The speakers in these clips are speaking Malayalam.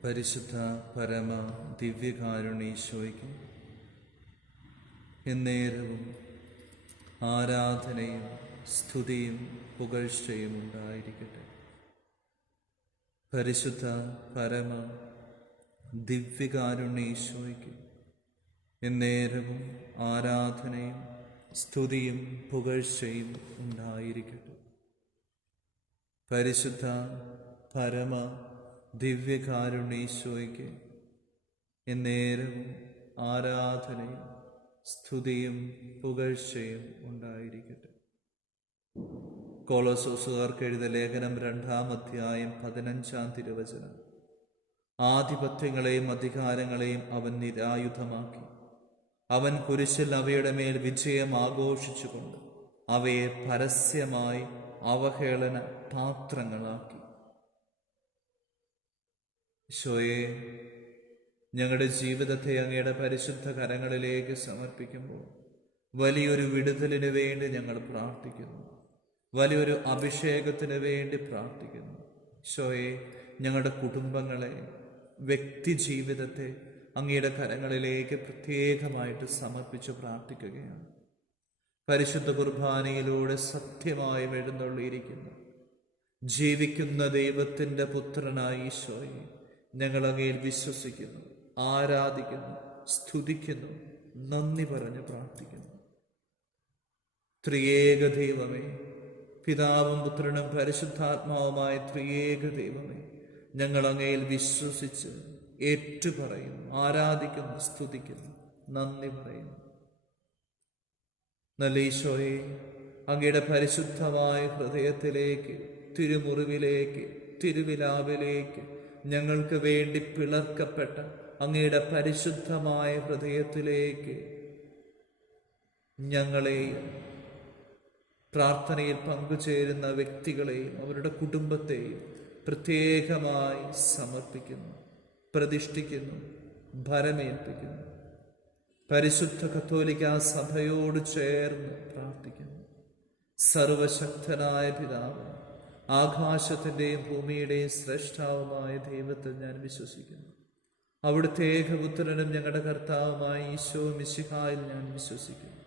പരിശുദ്ധ പരമ ദിവ്യകാരുണീശോയ്ക്ക് എന്നേരവും ആരാധനയും സ്തുതിയും പുകഴ്ചയും ഉണ്ടായിരിക്കട്ടെ. പരിശുദ്ധ പരമ ദിവ്യകാരുണീശോയ്ക്ക് എന്നേരവും ആരാധനയും സ്തുതിയും പുകഴ്ചയും ഉണ്ടായിരിക്കട്ടെ. പരിശുദ്ധ പരമ ദിവ്യകാരുണീശോയ്ക്ക് എന്നേരവും ആരാധനയും സ്തുതിയും പുകഴ്ചയും ഉണ്ടായിരിക്കട്ടെ. കൊളോസ്സോസുകാർക്ക് എഴുതിയ ലേഖനം 2-ാം അധ്യായം 15-ാം തിരുവചനം. ആധിപത്യങ്ങളെയും അധികാരങ്ങളെയും അവൻ നിരായുധമാക്കി. അവൻ കുരിശിൽ അവയുടെ മേൽ വിജയം ആഘോഷിച്ചുകൊണ്ട് അവയെ പരസ്യമായി അവഹേളന പാത്രങ്ങളാക്കി. ഈശോയെ, ഞങ്ങളുടെ ജീവിതത്തെ അങ്ങയുടെ പരിശുദ്ധ കരങ്ങളിലേക്ക് സമർപ്പിക്കുമ്പോൾ വലിയൊരു വിടുതലിന് വേണ്ടി ഞങ്ങൾ പ്രാർത്ഥിക്കുന്നു. വലിയൊരു അഭിഷേകത്തിന് വേണ്ടി പ്രാർത്ഥിക്കുന്നു. ഈശോയെ, ഞങ്ങളുടെ കുടുംബങ്ങളെ, വ്യക്തി ജീവിതത്തെ അങ്ങയുടെ കരങ്ങളിലേക്ക് പ്രത്യേകമായിട്ട് സമർപ്പിച്ച് പ്രാർത്ഥിക്കുകയാണ്. പരിശുദ്ധ കുർബാനയിലൂടെ സത്യമായും എഴുന്നള്ളിയിരിക്കുന്ന ജീവിക്കുന്ന ദൈവത്തിൻ്റെ പുത്രനായ ഈശോയെ ഞങ്ങൾ അങ്ങയിൽ വിശ്വസിക്കുന്നു, ആരാധിക്കുന്നു, സ്തുതിക്കുന്നു, നന്ദി പറഞ്ഞ് പ്രാർത്ഥിക്കുന്നു. ത്രിയേക ദൈവമേ, പിതാവും പുത്രനും പരിശുദ്ധാത്മാവുമായ ത്രിയേക ദൈവമേ, ഞങ്ങൾ അങ്ങയിൽ വിശ്വസിച്ച് ഏറ്റുപറയുന്നു, ആരാധിക്കുന്നു, സ്തുതിക്കുന്നു, നന്ദി പറയുന്നു. നല്ല ഈശോയെ, അങ്ങയുടെ പരിശുദ്ധമായ ഹൃദയത്തിലേക്ക്, തിരുമുറിവിലേക്ക്, തിരുവിലാവിലേക്ക് ഞങ്ങൾക്ക് വേണ്ടി പിളർക്കപ്പെട്ട അങ്ങയുടെ പരിശുദ്ധമായ ഹൃദയത്തിലേക്ക് ഞങ്ങളെയും പ്രാർത്ഥനയിൽ പങ്കുചേരുന്ന വ്യക്തികളെയും അവരുടെ കുടുംബത്തെയും പ്രത്യേകമായി സമർപ്പിക്കുന്നു, പ്രതിഷ്ഠിക്കുന്നു, ഭരമേൽപ്പിക്കുന്നു. പരിശുദ്ധ കത്തോലിക്കാ സഭയോട് ചേർന്ന് പ്രാർത്ഥിക്കുന്നു. സർവശക്തനായ പിതാവ്, ആകാശത്തിൻ്റെയും ഭൂമിയുടെയും ശ്രേഷ്ഠാവുമായ ദൈവത്തിൽ ഞാൻ വിശ്വസിക്കുന്നു. അവിടുത്തെ ഏകപുത്രനും ഞങ്ങളുടെ കർത്താവുമായ ഈശോ മിശിഹായിൽ ഞാൻ വിശ്വസിക്കുന്നു.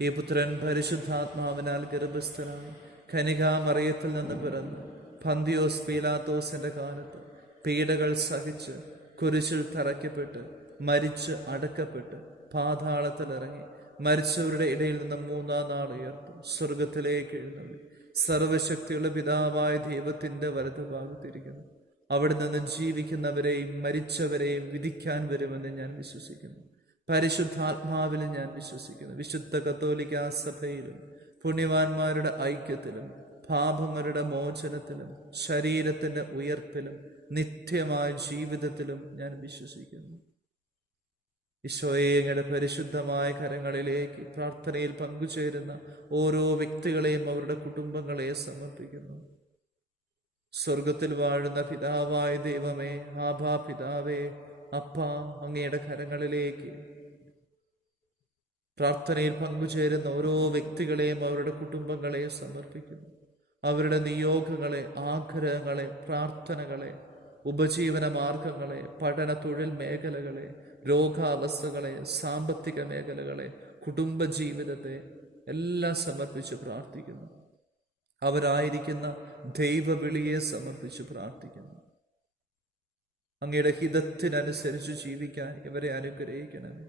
ഈ പുത്രൻ പരിശുദ്ധാത്മാവിനാൽ ഗർഭസ്ഥനായി കന്യകാമറിയത്തിൽ നിന്ന് പിറന്ന് പന്തിയോസ് പീലാത്തോസിന്റെ കാലത്ത് പീഡകൾ സഹിച്ച് കുരിശിൽ തറയ്ക്കപ്പെട്ട് മരിച്ച് അടക്കപ്പെട്ട് പാതാളത്തിലിറങ്ങി മരിച്ചവരുടെ ഇടയിൽ നിന്ന് 3-ാം നാൾ ഉയർത്തും സ്വർഗത്തിലേക്ക് എഴുന്നള്ളി സർവശക്തിയുള്ള പിതാവായ ദൈവത്തിന്റെ വലതുഭാഗത്തിരിക്കുന്നു. അവിടെ നിന്ന് ജീവിക്കുന്നവരെയും മരിച്ചവരെയും വിധിക്കാൻ വരുമെന്ന് ഞാൻ വിശ്വസിക്കുന്നു. പരിശുദ്ധാത്മാവിൽ ഞാൻ വിശ്വസിക്കുന്നു. വിശുദ്ധ കത്തോലിക്കാ സഭയിലും പുണ്യവാന്മാരുടെ ഐക്യത്തിലും പാപങ്ങളുടെ മോചനത്തിലും ശരീരത്തിന്റെ ഉയർപ്പിലും നിത്യമായ ജീവിതത്തിലും ഞാൻ വിശ്വസിക്കുന്നു. ഈശോയെ, അങ്ങയുടെ പരിശുദ്ധമായ കരങ്ങളിലേക്ക് പ്രാർത്ഥനയിൽ പങ്കുചേരുന്ന ഓരോ വ്യക്തികളെയും അവരുടെ കുടുംബങ്ങളെ സമർപ്പിക്കുന്നു. സ്വർഗത്തിൽ വാഴുന്ന പിതാവായ ദൈവമേ, ആബാ പിതാവേ, അപ്പ, അങ്ങയുടെ കരങ്ങളിലേക്ക് പ്രാർത്ഥനയിൽ പങ്കുചേരുന്ന ഓരോ വ്യക്തികളെയും അവരുടെ കുടുംബങ്ങളെ സമർപ്പിക്കുന്നു. അവരുടെ നിയോഗങ്ങളെ, ആഗ്രഹങ്ങളെ, പ്രാർത്ഥനകളെ, ഉപജീവന മാർഗങ്ങളെ, പഠന തൊഴിൽ മേഖലകളെ, രോഗാവസ്ഥകളെ, സാമ്പത്തിക മേഖലകളെ, കുടുംബജീവിതത്തെ എല്ലാം സമർപ്പിച്ച് പ്രാർത്ഥിക്കുന്നു. അവരായിരിക്കുന്ന ദൈവവിളിയെ സമർപ്പിച്ച് പ്രാർത്ഥിക്കുന്നു. അങ്ങയുടെ ഹിതത്തിനനുസരിച്ച് ജീവിക്കാൻ ഇവരെ അനുഗ്രഹിക്കണമേ.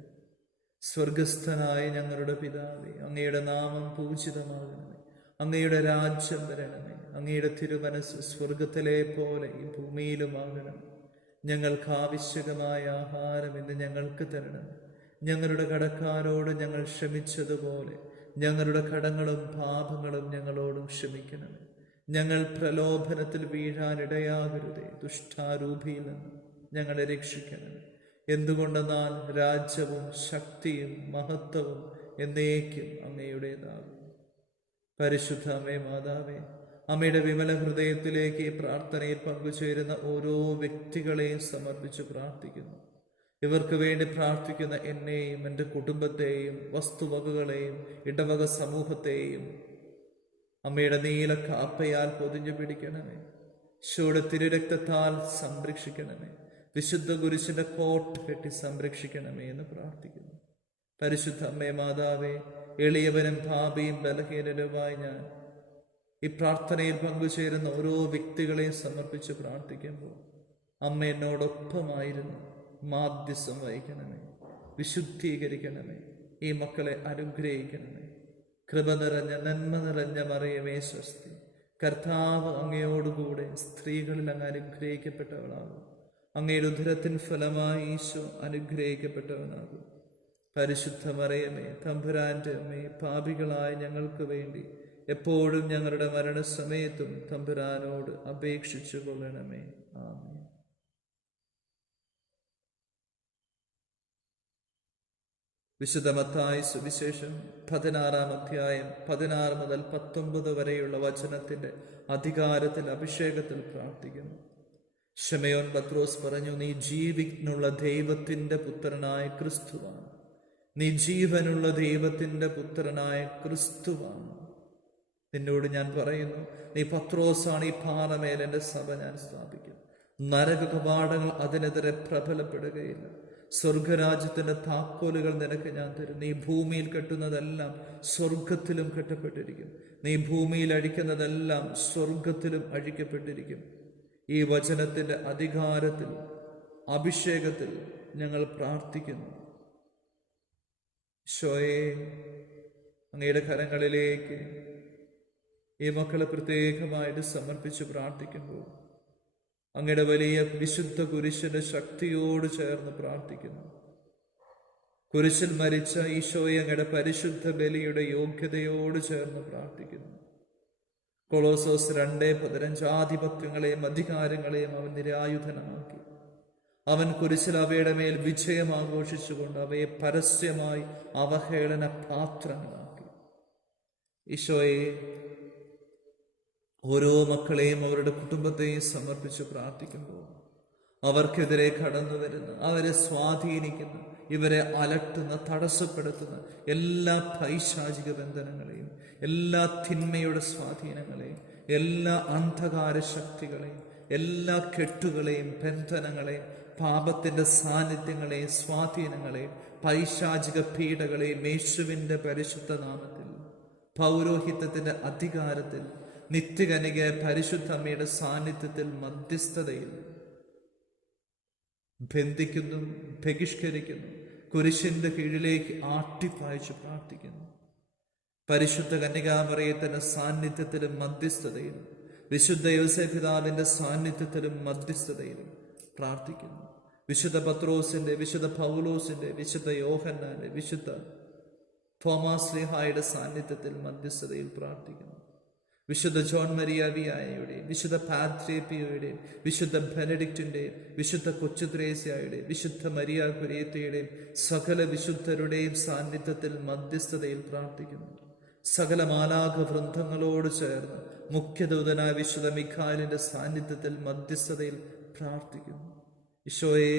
സ്വർഗസ്ഥനായ ഞങ്ങളുടെ പിതാവേ, അങ്ങയുടെ നാമം പൂജിതമാകണമേ. അങ്ങയുടെ രാജ്യം വരണമേ. അങ്ങയുടെ തിരുമനസ് സ്വർഗത്തിലെ പോലെ ഈ ഭൂമിയിലുമാകണം. ഞങ്ങൾക്ക് ആവശ്യകമായ ആഹാരം ഇന്ന് ഞങ്ങൾക്ക് തരണം. ഞങ്ങളുടെ കടക്കാരോട് ഞങ്ങൾ ക്ഷമിച്ചതുപോലെ ഞങ്ങളുടെ കടങ്ങളും പാപങ്ങളും ഞങ്ങളോടും ക്ഷമിക്കണമേ. ഞങ്ങൾ പ്രലോഭനത്തിൽ വീഴാനിടയാകരുതേ. ദുഷ്ടാരൂപിയിൽ നിന്ന് ഞങ്ങളെ രക്ഷിക്കണമേ. എന്തുകൊണ്ടെന്നാൽ രാജ്യവും ശക്തിയും മഹത്വവും എന്നേക്കും അങ്ങയുടേതാകും. പരിശുദ്ധ അമ്മേ മാതാവേ, അമ്മയുടെ വിമല ഹൃദയത്തിലേക്ക് ഈ പ്രാർത്ഥനയിൽ പങ്കുചേരുന്ന ഓരോ വ്യക്തികളെയും സമർപ്പിച്ച് പ്രാർത്ഥിക്കുന്നു. ഇവർക്ക് വേണ്ടി പ്രാർത്ഥിക്കുന്ന എന്നെയും എൻ്റെ കുടുംബത്തെയും വസ്തുവകകളെയും ഇടവക സമൂഹത്തെയും അമ്മയുടെ നീല കാപ്പയാൽ പൊതിഞ്ഞു പിടിക്കണമേ. ഈശോയുടെ തിരുരക്തത്താൽ സംരക്ഷിക്കണമേ. വിശുദ്ധ കുരിശിന്റെ കോട്ട് കെട്ടി സംരക്ഷിക്കണമേ എന്ന് പ്രാർത്ഥിക്കുന്നു. പരിശുദ്ധ അമ്മേ മാതാവേ, എളിയവനും പാപിയും ബലഹീനരുമായി ഞാൻ ഈ പ്രാർത്ഥനയിൽ പങ്കുചേരുന്ന ഓരോ വ്യക്തികളെയും സമർപ്പിച്ച് പ്രാർത്ഥിക്കുമ്പോൾ അമ്മ എന്നോടൊപ്പമായിരുന്നു മാധ്യസ്ഥം വഹിക്കണമേ, വിശുദ്ധീകരിക്കണമേ, ഈ മക്കളെ അനുഗ്രഹിക്കണമേ. കൃപ നിറഞ്ഞ നന്മ നിറഞ്ഞ മറിയമേ സ്വസ്തി, കർത്താവ് അങ്ങയോടുകൂടെ സ്ത്രീകളിൽ അങ്ങ് അനുഗ്രഹിക്കപ്പെട്ടവളാകും. അങ്ങയുടെ ഉദരത്തിൻ ഫലമായി ഈശോ അനുഗ്രഹിക്കപ്പെട്ടവനാകും. പരിശുദ്ധ മറിയമേ, തമ്പുരാന്റെ അമ്മേ, പാപികളായ ഞങ്ങൾക്ക് വേണ്ടി എപ്പോഴും ഞങ്ങളുടെ മരണസമയത്തും തമ്പുരാനോട് അപേക്ഷിച്ചു കൊള്ളണമേ. ആമേൻ. വിശുദ്ധ മത്തായി സുവിശേഷം 16-ാം അധ്യായം 16 മുതൽ 19 വരെയുള്ള വചനത്തിന്റെ അധികാരത്തിൽ അഭിഷേകത്തിൽ പ്രാർത്ഥിക്കുന്നു. ശിമയോൻ പത്രോസ് പറഞ്ഞു, നീ ജീവിക്കുന്ന ദൈവത്തിന്റെ പുത്രനായ ക്രിസ്തുവാണ്. നീ ജീവനുള്ള ദൈവത്തിന്റെ പുത്രനായ ക്രിസ്തുവാണ്. നിന്നോട് ഞാൻ പറയുന്നു, നീ പത്രോസാണ്, ഈ പാറമേൽ എൻ്റെ സഭ ഞാൻ സ്ഥാപിക്കും. നരക കവാടങ്ങൾ അതിനെതിരെ പ്രബലപ്പെടുകയില്ല. സ്വർഗരാജ്യത്തിന്റെ താക്കോലുകൾ നിനക്ക് ഞാൻ തരും. നീ ഭൂമിയിൽ കെട്ടുന്നതെല്ലാം സ്വർഗത്തിലും കെട്ടപ്പെട്ടിരിക്കും. നീ ഭൂമിയിൽ അഴിക്കുന്നതെല്ലാം സ്വർഗത്തിലും അഴിക്കപ്പെട്ടിരിക്കും. ഈ വചനത്തിന്റെ അധികാരത്തിൽ അഭിഷേകത്തിൽ ഞങ്ങൾ പ്രാർത്ഥിക്കുന്നു. ഈശോയെ, അങ്ങയുടെ കരങ്ങളിലേക്ക് ഈ മക്കളെ പ്രത്യേകമായിട്ട് സമർപ്പിച്ച് പ്രാർത്ഥിക്കുമ്പോൾ അങ്ങയുടെ വലിയ വിശുദ്ധ കുരിശിന്റെ ശക്തിയോട് ചേർന്ന് പ്രാർത്ഥിക്കുന്നു. കുരിശിൽ മരിച്ച ഈശോയെ അങ്ങയുടെ പരിശുദ്ധ ബലിയുടെ യോഗ്യതയോട് ചേർന്ന് പ്രാർത്ഥിക്കുന്നു. കൊളോസോസ് 2:15 ആധിപത്യങ്ങളെയും അധികാരങ്ങളെയും അവൻ നിരായുധനമാക്കി. അവൻ കുരിശിൽ അവയുടെ മേൽ വിജയം ആഘോഷിച്ചുകൊണ്ട് അവയെ പരസ്യമായി അവഹേളന പാത്രങ്ങളാക്കി. ഈശോയെ, ഓരോ മക്കളെയും അവരുടെ കുടുംബത്തെയും സമർപ്പിച്ച് പ്രാർത്ഥിക്കുമ്പോൾ അവർക്കെതിരെ കടന്നു വരുന്ന, അവരെ സ്വാധീനിക്കുന്ന, ഇവരെ അലട്ടുന്ന, തടസ്സപ്പെടുത്തുന്ന എല്ലാ പൈശാചിക ബന്ധനങ്ങളെയും, എല്ലാ തിന്മയുടെ സ്വാധീനങ്ങളെയും, എല്ലാ അന്ധകാര ശക്തികളെയും, എല്ലാ കെട്ടുകളെയും ബന്ധനങ്ങളെയും, പാപത്തിന്റെ സാന്നിധ്യങ്ങളെയും സ്വാധീനങ്ങളെയും, പൈശാചിക പീഡകളെയും യേശുവിന്റെ പരിശുദ്ധ നാമത്തിൽ, പൗരോഹിത്യത്തിന്റെ അധികാരത്തിൽ, നിത്യകനിക പരിശുദ്ധ അമ്മയുടെ സാന്നിധ്യത്തിൽ, മധ്യസ്ഥതയിൽ ബന്ധിക്കുന്നു, ബഹിഷ്കരിക്കുന്നു. കുരിശിന്റെ കീഴിലേക്ക് ആട്ടിപ്പായിച്ച് പ്രാർത്ഥിക്കുന്നു. പരിശുദ്ധ കന്യകാമറിയത്തിന്റെ സാന്നിധ്യത്തിലും മധ്യസ്ഥതയിലും, വിശുദ്ധ യോസേഫ് പിതാവിന്റെ സാന്നിധ്യത്തിലും മധ്യസ്ഥതയിലും പ്രാർത്ഥിക്കുന്നു. വിശുദ്ധ പത്രോസിന്റെ, വിശുദ്ധ പൗലോസിന്റെ, വിശുദ്ധ യോഹന്നാന്റെ, വിശുദ്ധ തോമാസ് ശ്ലീഹായുടെ സാന്നിധ്യത്തിൽ മധ്യസ്ഥതയിൽ പ്രാർത്ഥിക്കുന്നു. വിശുദ്ധ ജോൺ മരിയ വിയായയുടെയും, വിശുദ്ധ പാദ്രേപ്പിയോയുടെയും, വിശുദ്ധ ബെനഡിക്റ്റിന്റെയും, വിശുദ്ധ കൊച്ചു ത്രേസ്യയുടെയും, വിശുദ്ധ മരിയ കുര്യത്തയുടെയും സകല വിശുദ്ധരുടെയും സാന്നിധ്യത്തിൽ മധ്യസ്ഥതയിൽ പ്രാർത്ഥിക്കുന്നു. സകല മാലാഖ വൃന്ദങ്ങളോട് ചേർന്ന് മുഖ്യദൂതനായ വിശുദ്ധ മിഖായേലിന്റെ സാന്നിധ്യത്തിൽ മധ്യസ്ഥതയിൽ പ്രാർത്ഥിക്കുന്നു. ഈശോയെ,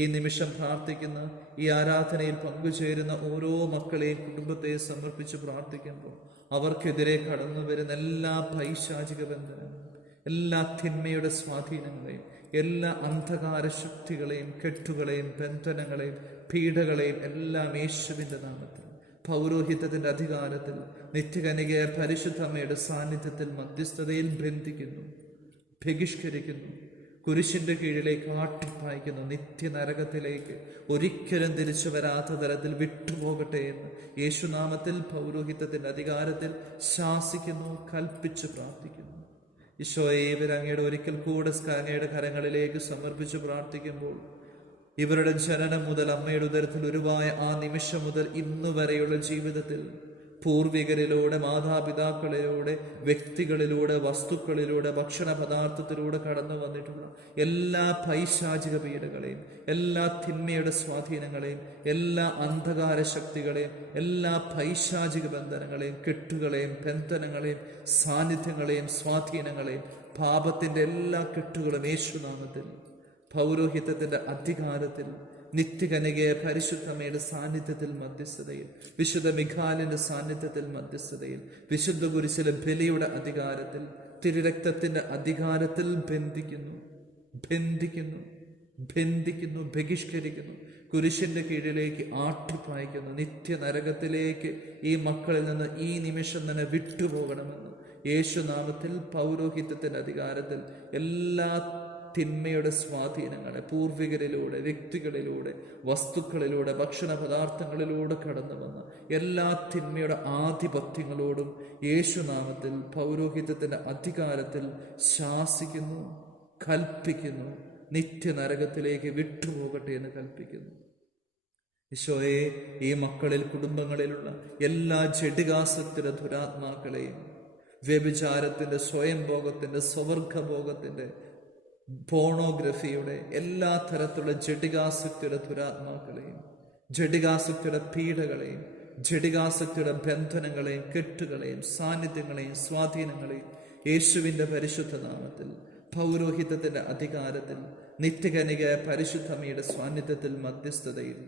ഈ നിമിഷം പ്രാർത്ഥിക്കുന്ന, ഈ ആരാധനയിൽ പങ്കുചേരുന്ന ഓരോ മക്കളെയും കുടുംബത്തെയും സമർപ്പിച്ച് പ്രാർത്ഥിക്കുമ്പോൾ അവർക്കെതിരെ കടന്നു വരുന്ന എല്ലാ പൈശാചിക ബന്ധനങ്ങളും, എല്ലാ തിന്മയുടെ സ്വാധീനങ്ങളെയും, എല്ലാ അന്ധകാര ശക്തികളെയും, കെട്ടുകളെയും, ബന്ധനങ്ങളെയും, പീഡകളെയും എല്ലാം യേശുവിന്റെ നാമത്തിൽ, പൗരോഹിത്യത്തിന്റെ അധികാരത്തിൽ, നിത്യകനികയായ പരിശുദ്ധ അമ്മയുടെ സാന്നിധ്യത്തിൽ മധ്യസ്ഥതയിൽ ബന്ധിക്കുന്നു, ബഹിഷ്കരിക്കുന്നു. കുരിശിന്റെ കീഴിലേക്ക് ആട്ടിപ്പായിക്കുന്നു. നിത്യനരകത്തിലേക്ക് ഒരിക്കലും തിരിച്ചു വരാത്ത തരത്തിൽ വിട്ടുപോകട്ടെ എന്ന് യേശുനാമത്തിൽ പൗരോഹിത്യത്തിന്റെ അധികാരത്തിൽ ശാസിക്കുന്നു, കൽപ്പിച്ചു പ്രാർത്ഥിക്കുന്നു. ഈശോയെ, ഇവരങ്ങയുടെ ഒരിക്കൽ കൂടെ അങ്ങയുടെ കരങ്ങളിലേക്ക് സമർപ്പിച്ചു പ്രാർത്ഥിക്കുമ്പോൾ ഇവരുടെ ജനനം മുതൽ അമ്മയുടെ ഉദരത്തിൽ ഉരുവായ ആ നിമിഷം മുതൽ ഇന്നു വരെയുള്ള ജീവിതത്തിൽ പൂർവികരിലൂടെ, മാതാപിതാക്കളിലൂടെ, വ്യക്തികളിലൂടെ, വസ്തുക്കളിലൂടെ, ഭക്ഷണ പദാർത്ഥത്തിലൂടെ കടന്നു വന്നിട്ടുള്ള എല്ലാ പൈശാചിക പീഡകളെയും, എല്ലാ തിന്മയുടെ സ്വാധീനങ്ങളെയും, എല്ലാ അന്ധകാര ശക്തികളെയും, എല്ലാ പൈശാചിക ബന്ധനങ്ങളെയും, കെട്ടുകളെയും, ബന്ധനങ്ങളെയും, സാന്നിധ്യങ്ങളെയും, സ്വാധീനങ്ങളെയും, പാപത്തിന്റെ എല്ലാ കെട്ടുകളും യേശുനാമത്തിൽ, പൗരോഹിത്യത്തിന്റെ അധികാരത്തിൽ, നിത്യകനികയെ പരിശുദ്ധമ്മയുടെ സാന്നിധ്യത്തിൽ മധ്യസ്ഥതയിൽ, വിശുദ്ധ മിഖായേലിന്റെ സാന്നിധ്യത്തിൽ മധ്യസ്ഥതയിൽ, വിശുദ്ധ കുരിശിലെ ബലിയുടെ അധികാരത്തിൽ, തിരുരക്തത്തിന്റെ അധികാരത്തിൽ ബന്ധിക്കുന്നു, ബന്ധിക്കുന്നു, ബഹിഷ്കരിക്കുന്നു, കുരിശിന്റെ കീഴിലേക്ക് ആട്ടിപ്പായിക്കുന്നു. നിത്യനരകത്തിലേക്ക് ഈ മക്കളിൽ നിന്ന് ഈ നിമിഷം തന്നെ വിട്ടുപോകണമെന്ന് യേശുനാമത്തിൽ പൗരോഹിത്യത്തിന്റെ അധികാരത്തിൽ എല്ലാ തിന്മയുടെ സ്വാധീനങ്ങളെ പൂർവികരിലൂടെ, വ്യക്തികളിലൂടെ, വസ്തുക്കളിലൂടെ, ഭക്ഷണ പദാർത്ഥങ്ങളിലൂടെ കടന്നു വന്ന എല്ലാ തിന്മയുടെ ആധിപത്യങ്ങളോടും യേശുനാമത്തിൽ പൗരോഹിത്യത്തിന്റെ അധികാരത്തിൽ ശാസിക്കുന്നു, കൽപ്പിക്കുന്നു. നിത്യനരകത്തിലേക്ക് വിട്ടുപോകട്ടെ എന്ന് കൽപ്പിക്കുന്നു. ഈശോയെ, ഈ മക്കളിൽ, കുടുംബങ്ങളിലുള്ള എല്ലാ ജഡികാസക്തിയുടെ ദുരാത്മാക്കളെയും, വ്യഭിചാരത്തിന്റെ, സ്വയംഭോഗത്തിന്റെ, സ്വവർഗഭോഗത്തിന്റെ, പോണോഗ്രഫിയുടെ എല്ലാ തരത്തിലുള്ള ജഡികാസക്തിയുടെ ദുരാത്മാക്കളെയും, ജഡികാസക്തിയുടെ പീഡകളെയും, ജഡികാസക്തിയുടെ ബന്ധനങ്ങളെയും, കെട്ടുകളെയും, സാന്നിധ്യങ്ങളെയും, സ്വാധീനങ്ങളെയും യേശുവിൻ്റെ പരിശുദ്ധ നാമത്തിൽ പൗരോഹിത്യത്തിന്റെ അധികാരത്തിൽ, നിത്യകനികയായ പരിശുദ്ധമ്മയുടെ സാന്നിധ്യത്തിൽ, മധ്യസ്ഥതയിൽ,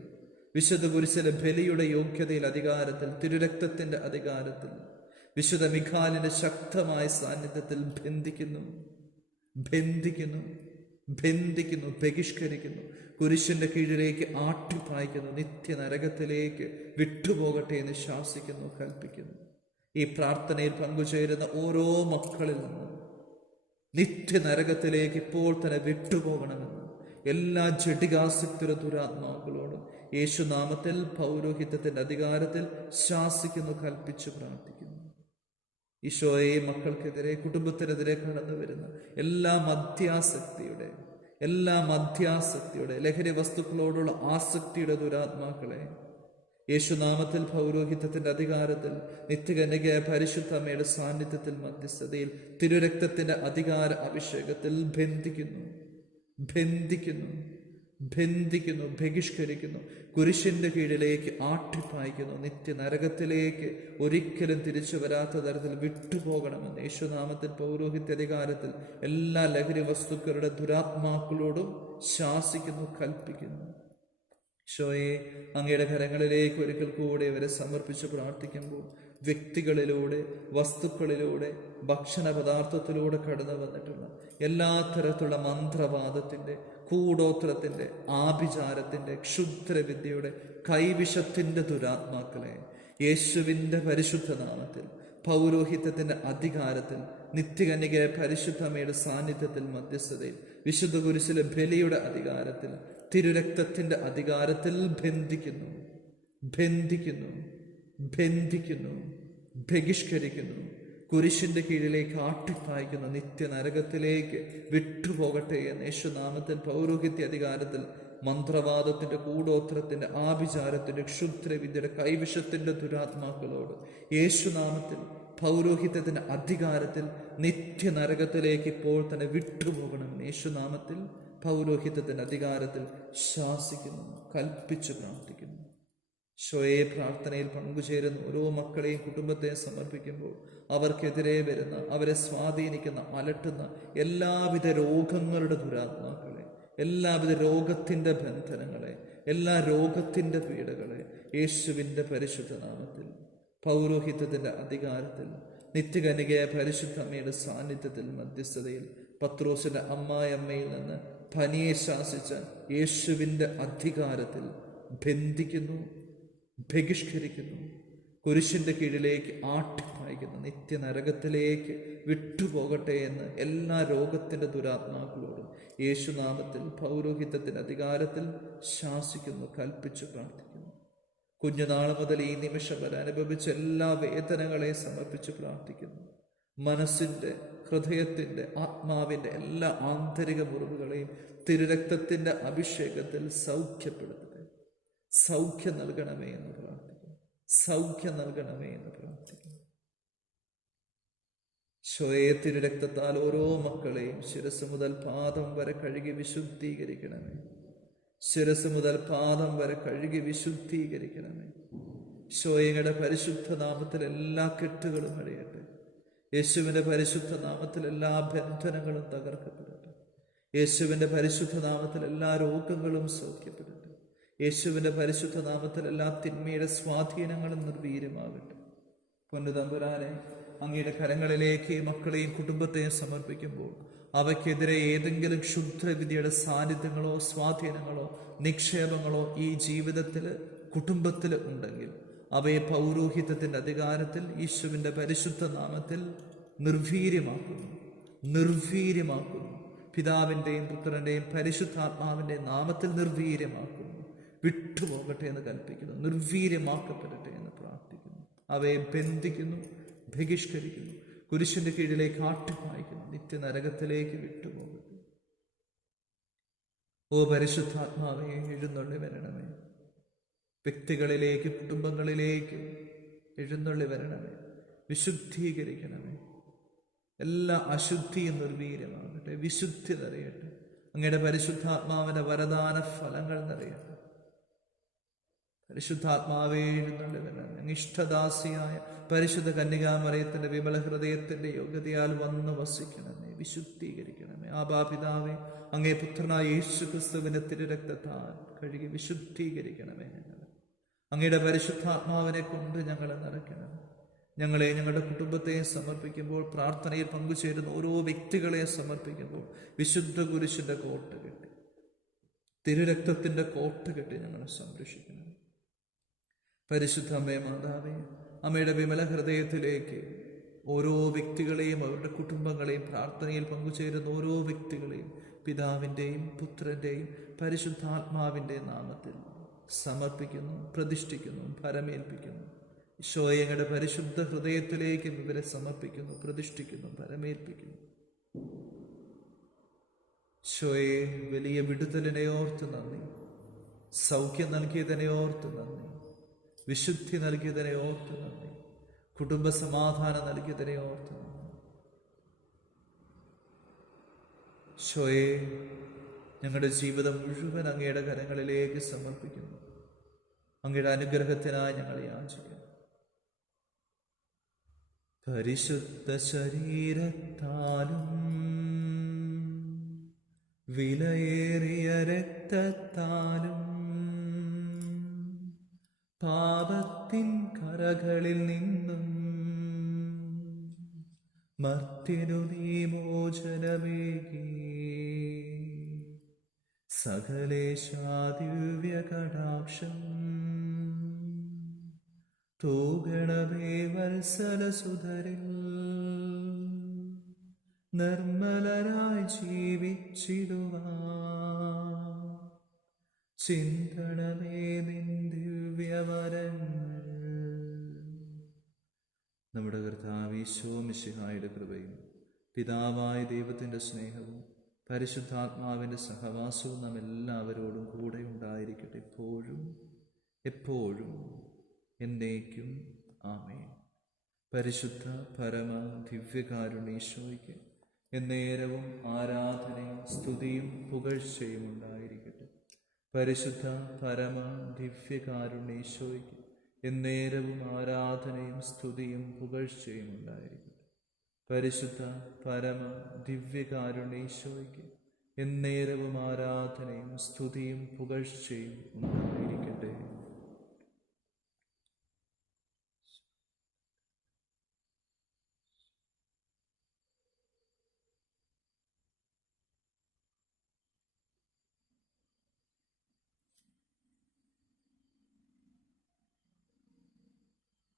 വിശുദ്ധ കുരിശിലെ ബലിയുടെ യോഗ്യതയിൽ, അധികാരത്തിൽ, തിരുരക്തത്തിന്റെ അധികാരത്തിൽ, വിശുദ്ധ മിഖാലിന്റെ ശക്തമായ സാന്നിധ്യത്തിൽ ബന്ധിക്കുന്നു, ബന്ധിക്കുന്നു, ബന്ധിക്കുന്നു, ബഹിഷ്കരിക്കുന്നു, കുരിശിന്റെ കീഴിലേക്ക് ആട്ടിപ്പായിക്കുന്നു. നിത്യനരകത്തിലേക്ക് വിട്ടുപോകട്ടെ എന്ന് ശാസിക്കുന്നു, കൽപ്പിക്കുന്നു. ഈ പ്രാർത്ഥനയിൽ പങ്കുചേരുന്ന ഓരോ മക്കളിൽ നിന്നും നിത്യനരകത്തിലേക്ക് ഇപ്പോൾ തന്നെ വിട്ടുപോകണമെന്ന് എല്ലാ ജഡികാസക്തിയുടെ ദുരാത്മാക്കളോടും യേശുനാമത്തിൽ പൗരോഹിത്യത്തിന്റെ അധികാരത്തിൽ ശാസിക്കുന്നു, കൽപ്പിച്ചു പ്രാർത്ഥിക്കുന്നു. ഈശോയെ, മക്കൾക്കെതിരെ, കുടുംബത്തിനെതിരെ കടന്നു വരുന്ന എല്ലാ മധ്യാസക്തിയുടെ ലഹരി വസ്തുക്കളോടുള്ള ആസക്തിയുടെ ദുരാത്മാക്കളെ യേശുനാമത്തിൽ പൗരോഹിത്യത്തിന്റെ അധികാരത്തിൽ, നിത്യകന്യകയായ പരിശുദ്ധ അമ്മയുടെ സാന്നിധ്യത്തിൽ, മധ്യസ്ഥതയിൽ, തിരുരക്തത്തിന്റെ അധികാര അഭിഷേകത്തിൽ ബന്ധിക്കുന്നു, ബന്ധിക്കുന്നു, ബന്ധിക്കുന്നു, ബഹിഷ്കരിക്കുന്നു, കുരിശിന്റെ കീഴിലേക്ക് ആട്ടിപ്പായിക്കുന്നു. നിത്യനരകത്തിലേക്ക് ഒരിക്കലും തിരിച്ചു വരാത്ത തരത്തിൽ വിട്ടുപോകണമെന്ന് യേശുനാമത്തിൽ പൗരോഹിത്യ അധികാരത്തിൽ എല്ലാ ലഹരി വസ്തുക്കളുടെ ദുരാത്മാക്കളോടും ശാസിക്കുന്നു, കൽപ്പിക്കുന്നു. ഈശോയെ, അങ്ങയുടെ കരങ്ങളിലേക്ക് ഒരിക്കൽ കൂടെ ഇവരെ സമർപ്പിച്ച് പ്രാർത്ഥിക്കുമ്പോൾ വ്യക്തികളിലൂടെ, വസ്തുക്കളിലൂടെ, ഭക്ഷണ പദാർത്ഥത്തിലൂടെ കടന്നു വന്നിട്ടുള്ള എല്ലാ തരത്തിലുള്ള മന്ത്രവാദത്തിന്റെ, കൂടോത്രത്തിന്റെ, ആഭിചാരത്തിന്റെ, ക്ഷുദ്രവിദ്യയുടെ, കൈവിഷത്തിന്റെ ദുരാത്മാക്കളെ യേശുവിൻ്റെ പരിശുദ്ധ നാമത്തിൽ പൗരോഹിത്യത്തിന്റെ അധികാരത്തിൽ, നിത്യകന്യകയായ പരിശുദ്ധമ്മയുടെ സാന്നിധ്യത്തിൽ, മധ്യസ്ഥതയിൽ, വിശുദ്ധ കുരിശിലെ ബലിയുടെ അധികാരത്തിൽ, തിരുരക്തത്തിന്റെ അധികാരത്തിൽ ബന്ധിക്കുന്നു, ബന്ധിക്കുന്നു, ബന്ധിക്കുന്നു, ബഹിഷ്കരിക്കുന്നു, കുരിശിന്റെ കീഴിലേക്ക് ആട്ടിപ്പായിക്കുന്നു. നിത്യനരകത്തിലേക്ക് വിട്ടുപോകട്ടെ എന്ന് യേശുനാമത്തിൽ പൗരോഹിത്യ അധികാരത്തിൽ, മന്ത്രവാദത്തിന്റെ, കൂടോത്രത്തിന്റെ, ആഭിചാരത്തിന്റെ, ക്ഷുദ്രവിദ്യയുടെ, കൈവിഷത്തിന്റെ ദുരാത്മാക്കളോട് യേശുനാമത്തിൽ പൗരോഹിത്യത്തിന്റെ അധികാരത്തിൽ നിത്യനരകത്തിലേക്ക് ഇപ്പോൾ തന്നെ വിട്ടുപോകണം. യേശുനാമത്തിൽ പൗരോഹിത്യത്തിന്റെ അധികാരത്തിൽ ശാസിക്കുന്നു, കൽപ്പിച്ചു പ്രാർത്ഥിക്കുന്നു. ഈശോയെ, പ്രാർത്ഥനയിൽ പങ്കുചേരുന്ന ഓരോ മക്കളെയും കുടുംബത്തെയും സമർപ്പിക്കുമ്പോൾ അവർക്കെതിരെ വരുന്ന, അവരെ സ്വാധീനിക്കുന്ന, അലട്ടുന്ന എല്ലാവിധ രോഗങ്ങളുടെ ദുരാത്മാക്കളെ, എല്ലാവിധ രോഗത്തിന്റെ ബന്ധനങ്ങളെ, എല്ലാ രോഗത്തിന്റെ പീഡകളെ യേശുവിൻ്റെ പരിശുദ്ധ നാമത്തിൽ പൗരോഹിത്യത്തിന്റെ അധികാരത്തിൽ, നിത്യകന്യകയായ പരിശുദ്ധ അമ്മയുടെ സാന്നിധ്യത്തിൽ, മധ്യസ്ഥതയിൽ, പത്രോസിന്റെ അമ്മായിയമ്മയിൽ നിന്ന് പനിയെ ശാസിച്ച യേശുവിൻ്റെ അധികാരത്തിൽ ബന്ധിക്കുന്നു, ബഹിഷ്കരിക്കുന്നു, കുരിശിന്റെ കീഴിലേക്ക് ആട്ടിപ്പായിക്കുന്നു. നിത്യനരകത്തിലേക്ക് വിട്ടുപോകട്ടെ എന്ന് എല്ലാ രോഗത്തിന്റെ ദുരാത്മാക്കളോടും യേശുനാമത്തിൽ പൗരോഹിത്യത്തിന്റെ അധികാരത്തിൽ ശാസിക്കുന്നു, കൽപ്പിച്ചു പ്രാർത്ഥിക്കുന്നു. കുഞ്ഞുനാൾ മുതൽ ഈ നിമിഷം വരെ അനുഭവിച്ച എല്ലാ വേദനകളെ സമർപ്പിച്ച് പ്രാർത്ഥിക്കുന്നു. മനസ്സിന്റെ, ഹൃദയത്തിന്റെ, ആത്മാവിന്റെ എല്ലാ ആന്തരിക മുറിവുകളെയും തിരുരക്തത്തിന്റെ അഭിഷേകത്തിൽ സൗഖ്യപ്പെടുത്തട്ടെ. സൗഖ്യം നൽകണമേ എന്ന് പ്രാർത്ഥിക്കുന്നു. സൗഖ്യം നൽകണമേ എന്ന് പ്രാർത്ഥിക്കുന്നു. ഈശോയെ, തിരുരക്തത്താൽ ഓരോ മക്കളെയും ശിരസ് മുതൽ പാദം വരെ കഴുകി വിശുദ്ധീകരിക്കണമേ. ശിരസ് മുതൽ പാദം വരെ കഴുകി വിശുദ്ധീകരിക്കണമേ. ഈശോയുടെ പരിശുദ്ധ നാമത്തിൽ എല്ലാ കെട്ടുകളും അഴിയട്ടെ. യേശുവിൻ്റെ പരിശുദ്ധ നാമത്തിൽ എല്ലാ ബന്ധനങ്ങളും തകർക്കപ്പെടട്ടെ. യേശുവിൻ്റെ പരിശുദ്ധ നാമത്തിൽ എല്ലാ രോഗങ്ങളും സൗഖ്യപ്പെടട്ടെ. യേശുവിൻ്റെ പരിശുദ്ധ നാമത്തിൽ എല്ലാ തിന്മയുടെ സ്വാധീനങ്ങളും നിർവീര്യമാകട്ടെ. പൊന്നുതമ്പുരാനെ, അങ്ങയുടെ കരങ്ങളിലേക്ക് മക്കളെയും കുടുംബത്തെയും സമർപ്പിക്കുമ്പോൾ അവയ്ക്കെതിരെ ഏതെങ്കിലും ക്ഷുദ്രവിധിയുടെ സാന്നിധ്യങ്ങളോ സ്വാധീനങ്ങളോ നിക്ഷേപങ്ങളോ ഈ ജീവിതത്തിൽ കുടുംബത്തിൽ ഉണ്ടെങ്കിൽ അവയെ പൗരോഹിത്യത്തിൻ്റെ അധികാരത്തിൽ യേശുവിൻ്റെ പരിശുദ്ധ നാമത്തിൽ നിർവീര്യമാക്കുന്നു. പിതാവിൻ്റെയും പുത്രൻ്റെയും പരിശുദ്ധാത്മാവിൻ്റെയും നാമത്തിൽ നിർവീര്യമാക്കുന്നു. വിട്ടുപോകട്ടെ എന്ന് കൽപ്പിക്കുന്നു. നിർവീര്യമാക്കപ്പെടട്ടെ എന്ന് പ്രാർത്ഥിക്കുന്നു. അവയെ ബന്ധിക്കുന്നു, ബഹിഷ്കരിക്കുന്നു, കുരിശിന്റെ കീഴിലേക്ക് ആട്ടിപ്പായിക്കുന്നു. നിത്യനരകത്തിലേക്ക് വിട്ടുപോകട്ടെ. ഓ പരിശുദ്ധാത്മാവേ, എഴുന്നള്ളി വരണമേ. വ്യക്തികളിലേക്ക്, കുടുംബങ്ങളിലേക്ക് എഴുന്നള്ളി വരണമേ. വിശുദ്ധീകരിക്കണമേ. എല്ലാ അശുദ്ധിയും നിർവീര്യമാകട്ടെ. വിശുദ്ധി നിറയട്ടെ. അങ്ങയുടെ പരിശുദ്ധാത്മാവിന്റെ വരദാന ഫലങ്ങൾ നിറയട്ടെ. പരിശുദ്ധാത്മാവേ, എഴുന്നള്ളി വരണമേ. അങ്ങ് ഇഷ്ടദാസിയായ പരിശുദ്ധ കന്യകാമറിയത്തിന്റെ വിമല ഹൃദയത്തിന്റെ യോഗ്യതയാൽ വന്ന് വസിക്കണമേ. വിശുദ്ധീകരിക്കണമേ. ആബാപിതാവേ, അങ്ങേ പുത്രനായ യേശു ക്രിസ്തുവിന്റെ തിരുരക്തത്താൽ കഴുകി വിശുദ്ധീകരിക്കണമേ. അങ്ങയുടെ പരിശുദ്ധാത്മാവിനെ കൊണ്ട് ഞങ്ങളെ നിറയ്ക്കണമേ. ഞങ്ങളെ, ഞങ്ങളുടെ കുടുംബത്തെയും സമർപ്പിക്കുമ്പോൾ, പ്രാർത്ഥനയിൽ പങ്കുചേരുന്ന ഓരോ വ്യക്തികളെയും സമർപ്പിക്കുമ്പോൾ വിശുദ്ധ കുരിശിന്റെ കോട്ട കെട്ടി, തിരുരക്തത്തിന്റെ കോട്ട കെട്ടി ഞങ്ങളെ സംരക്ഷിക്കണം. പരിശുദ്ധ അമ്മേ മാതാവേ, അമ്മയുടെ വിമല ഹൃദയത്തിലേക്ക് ഓരോ വ്യക്തികളെയും അവരുടെ കുടുംബങ്ങളെയും പ്രാർത്ഥനയിൽ പങ്കുചേരുന്ന ഓരോ വ്യക്തികളെയും പിതാവിൻ്റെയും പുത്രൻ്റെയും പരിശുദ്ധാത്മാവിൻ്റെയും നാമത്തിൽ സമർപ്പിക്കുന്നു, പ്രതിഷ്ഠിക്കുന്നു, ഭരമേൽപ്പിക്കുന്നു. ഈശോയുടെ പരിശുദ്ധ ഹൃദയത്തിലേക്ക് ഇവരെ സമർപ്പിക്കുന്നു, പ്രതിഷ്ഠിക്കുന്നു, ഭരമേൽപ്പിക്കുന്നു. ഈശോയെ, വലിയ വിടുതലിനെ ഓർത്ത് നന്ദി. സൗഖ്യം നൽകിയതിനെ ഓർത്ത് നന്ദി. വിശുദ്ധി നൽകിയതിനെ ഓർത്ത് നന്ദി. കുടുംബ സമാധാനം നൽകിയതിനെ ഓർത്ത് നന്ദി. ഈശോയെ, ഞങ്ങളുടെ ജീവിതം മുഴുവൻ അങ്ങയുടെ കരങ്ങളിലേക്ക് സമർപ്പിക്കുന്നു. അങ്ങയുടെ അനുഗ്രഹത്തിനായി ഞങ്ങൾ യാചിക്കുന്നു. പരിശുദ്ധ ശരീരത്താലും വിലയേറിയ രക്തത്താലും പാപത്തിൻ കറകളിൽ നിന്നും മർത്യനു നീ മോചനമേകി. സകലേശാദിവ്യ കടാക്ഷം തൂഗണമേ വത്സലസുധരിൽ. നിർമ്മലരായി ജീവിച്ചിടുവാൻ ചിന്തണമേ നിൻ ദിവ്യവരങ്ങൾ. നമ്മുടെ കർത്താവ് ഈശോ മിശിഹായുടെ കൃപയും പിതാവായ ദൈവത്തിൻ്റെ സ്നേഹവും പരിശുദ്ധാത്മാവിൻ്റെ സഹവാസവും നാം എല്ലാവരോടും കൂടെ ഉണ്ടായിരിക്കട്ടെ, എപ്പോഴും എപ്പോഴും എന്നേക്കും. ആമേൻ. പരിശുദ്ധ പരമ ദിവ്യകാരുണ്യേശോയ്ക്ക് എന്നേരവും ആരാധനയും സ്തുതിയും പുകഴ്ചയും ഉണ്ടായിരിക്കട്ടെ. പരിശുദ്ധ പരമ ദിവ്യകാരുണ്യേശോയ്ക്ക് എന്നേരവും ആരാധനയും സ്തുതിയും പുകഴ്ചയും ഉണ്ടായിരിക്കട്ടെ. പരിശുദ്ധ പരമ ദിവ്യകാരുണ്യേശോയ്ക്ക് എന്നേരവും ആരാധനയും സ്തുതിയും പുകഴ്ചയും ഉണ്ടായിരിക്കട്ടെ.